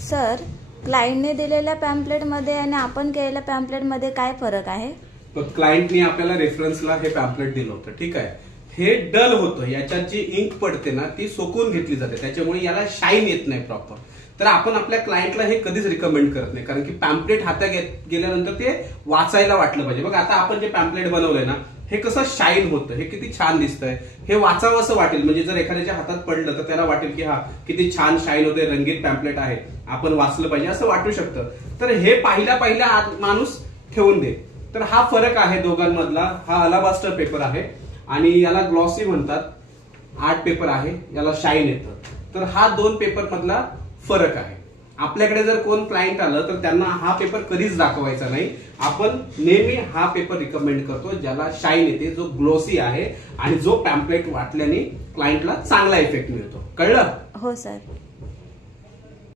Sir, क्लायंटने दिलेल्या pamphlet मध्ये आणि आपण केलेल्या पॅम्पलेट मध्ये काय फरक आहे? क्लायंटने आपल्याला रेफरन्सला हे पॅम्पलेट दिलं होतं, ठीक आहे. हे डल होतं, याच्यात जी इंक पडते ना ती सोकून घेतली जाते, त्याच्यामुळे याला शाईन येत नाही प्रॉपर. तर आपण आपल्या क्लायंटला हे कधीच रिकमेंड करत नाही, कारण की पॅम्पलेट हातात गेल्यानंतर ते वाचायला वाटलं पाहिजे. बघ आता आपण जे पॅम्पलेट बनवलंय ना, हे कसं शाईन होतं, हे किती छान दिसतंय, हे वाचावं असं वाटेल. म्हणजे जर एखाद्याच्या हातात पडलं तर त्याला वाटेल की हा किती छान शाईन होते, रंगीत पॅम्पलेट आहे, आपण वाचलं पाहिजे असं वाटू शकतं. तर हे पहिल्या माणूस ठेवून दे. तर हा फरक आहे दोघांमधला. हा अलाबास्टर पेपर आहे आणि याला ग्लॉसी म्हणतात. आर्ट पेपर आहे, याला शाईन येतं. तर हा 2 पेपर मधला फरक आहे. आपल्याकडे जर कोण क्लायंट आलं तर त्यांना हा पेपर कधीच दाखवायचा नाही. आपण नेहमी हा पेपर रिकमेंड करतो ज्याला शाईन येते, जो ग्लॉसी आहे आणि जो पॅम्पलेट वाटल्याने क्लायंटला चांगला इफेक्ट मिळतो. कळलं? हो सर.